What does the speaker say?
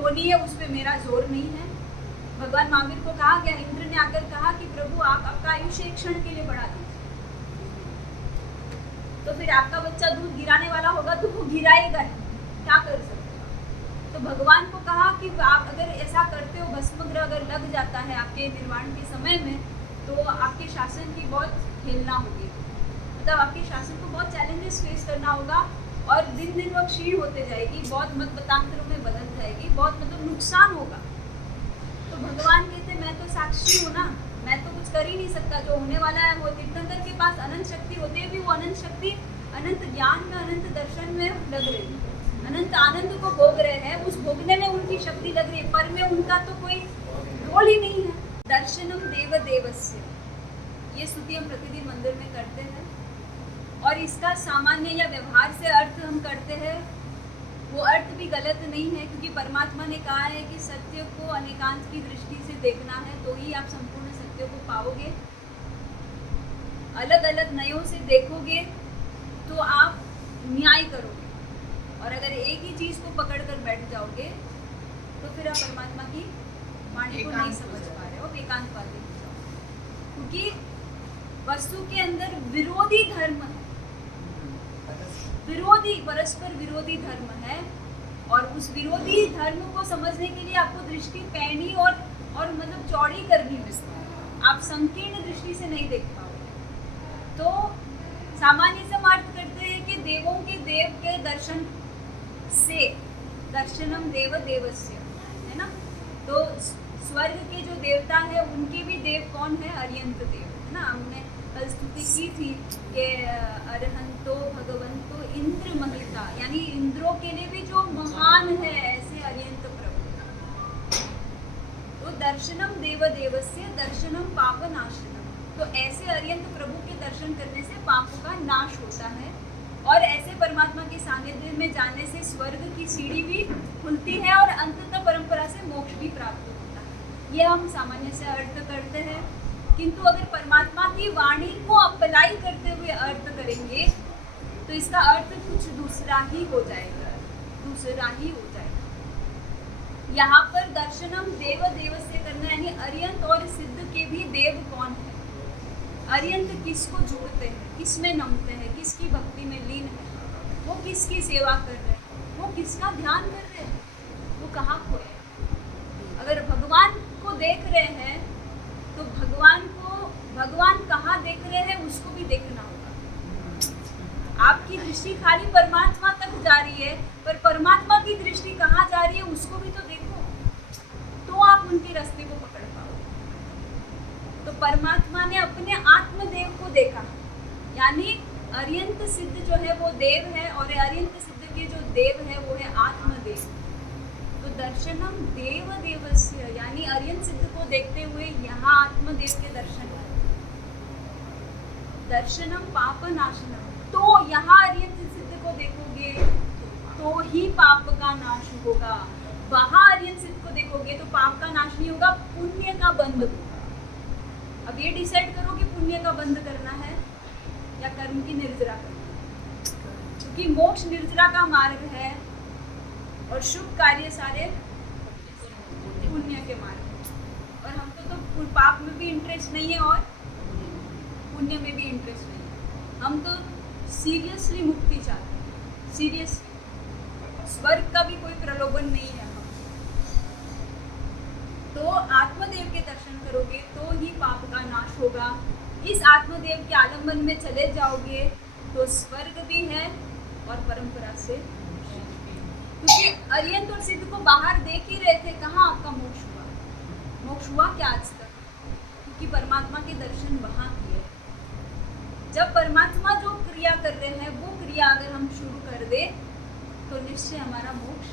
होनी है उस पर मेरा जोर नहीं है। भगवान महावीर को कहा गया, इंद्र ने आकर कहा कि प्रभु आप आपका आयुष्य एक क्षण के लिए बढ़ा दीजिए, तो फिर आपका बच्चा दूध गिराने वाला होगा तो वो गिराएगा ही, क्या कर सकते हो। तो भगवान को कहा कि आप अगर ऐसा करते हो, भस्मग्रह अगर लग जाता है आपके निर्वाण के समय में, तो आपके शासन की बहुत खेलना होगी, मतलब आपके शासन को बहुत चैलेंजेस फेस करना होगा और दिन दिन वो क्षीण होते जाएगी, बहुत मत मतांतरों में बदल जाएगी, बहुत मतलब नुकसान होगा। तो भगवान कहते मैं तो साक्षी हूँ ना, मैं तो कुछ कर ही नहीं सकता, जो होने वाला है वो तीर्थंकर के पास अनंत शक्ति होते हुए भी वो अनंत शक्ति अनंत ज्ञान में अनंत दर्शन में लग रही है, अनंत आनंद को भोग रहे हैं, उस भोगने में उनकी शक्ति लग रही है, पर में उनका तो कोई रोल ही नहीं है। दर्शनम देव देवस्य, ये स्तुति हम प्रतिदिन मंदिर में करते हैं और इसका सामान्य या व्यवहार से अर्थ हम करते हैं, वो अर्थ भी गलत नहीं है, क्योंकि परमात्मा ने कहा है कि सत्य को अनेकांत की दृष्टि से देखना है तो ही आप संपूर्ण सत्य को पाओगे। अलग अलग नयों से देखोगे तो आप न्याय करोगे, और अगर एक ही चीज को पकड़ कर बैठ जाओगे तो फिर आप परमात्मा की वाणी को नहीं समझ पा रहे हो, एकांतवादी हो जाओगे, क्योंकि वस्तु के अंदर विरोधी धर्म है, विरोधी परस्पर विरोधी धर्म है, और उस विरोधी धर्म को समझने के लिए आपको दृष्टि पैनी और मतलब चौड़ी करनी होगी, आप संकीर्ण दृष्टि से नहीं देख पाओगे। तो सामान्य से हम अर्थ करते हैं कि देवों के देव के दर्शन से, दर्शनम देव देवस्य, है ना। तो स्वर्ग के जो देवता है उनके भी देव कौन है, अर्यंत देव, है ना। हमने कल स्तुति की थी कि अरहंतो भगवंतो इंद्र महिता, यानी इंद्रों के लिए भी जो महान है ऐसे अर्यंत प्रभु। तो दर्शनम देव देवस्य दर्शनम पाप नाशनम, तो ऐसे अर्यंत प्रभु के दर्शन करने से पापों का नाश होता है, और ऐसे परमात्मा के सानिध्य में जाने से स्वर्ग की सीढ़ी भी खुलती है और अंततः परंपरा से मोक्ष भी प्राप्त होता है। ये हम सामान्य से अर्थ करते हैं, किंतु अगर परमात्मा की वाणी को अप्लाई करते हुए अर्थ करेंगे तो इसका अर्थ कुछ दूसरा ही हो जाएगा, दूसरा ही हो जाएगा। यहाँ पर दर्शनम देव देवस्य करना, यानी अर्यंत और सिद्ध के भी देव कौन है, अर्यंत किसको जोड़ते हैं, किस में नमते हैं, किसकी भक्ति में लीन है, वो किसकी सेवा कर रहे हैं, वो किसका ध्यान कर रहे हैं, वो कहाँ खोए। अगर भगवान को देख रहे हैं तो भगवान कहाँ देख रहे हैं उसको भी देखना होगा। आपकी दृष्टि खाली परमात्मा तक जा रही है, पर परमात्मा की दृष्टि कहाँ जा रही है उसको भी तो देखो, तो आप उनके रास्ते को पकड़ पाओ। तो परमात्मा ने अपने आत्मदेव को देखा, यानी अर्यंत सिद्ध जो है वो देव है, और अर्यंत सिद्ध के जो देव है वो है आत्मदेव। तो दर्शनम देव देवस्य, यानी अर्यंत सिद्ध को देखते हुए यहाँ आत्मदेव के दर्शन है। दर्शनम पाप नाशनम, तो यहाँ अर्यंत सिद्ध को देखोगे तो ही पाप का नाश होगा, वहाँ अर्यंत सिद्ध को देखोगे तो पाप का नाश नहीं होगा, पुण्य का बंध होगा। अब ये डिसाइड करो कि पुण्य का बंध करना है या कर्म की निर्जरा करना है, क्योंकि मोक्ष निर्जरा का मार्ग है और शुभ कार्य सारे पुण्य के मार्ग हैं। और हमको तो पाप में भी इंटरेस्ट नहीं है और पुण्य में भी इंटरेस्ट नहीं है, हम तो सीरियसली मुक्ति चाहते हैं, सीरियसली, स्वर्ग का भी कोई प्रलोभन नहीं है। हम तो आत्मदेव के दर्शन करोगे तो ही पाप का नाश होगा। इस आत्मदेव के आलंबन में चले जाओगे तो स्वर्ग भी है और परंपरा से, क्योंकि अर्यंत और सिद्ध को बाहर देख ही रहे थे, कहाँ आपका मोक्ष हुआ, मोक्ष हुआ क्या आज तक, क्योंकि परमात्मा के दर्शन वहाँ किए। जब परमात्मा जो क्रिया कर रहे हैं वो क्रिया अगर हम शुरू कर दे तो निश्चय हमारा मोक्ष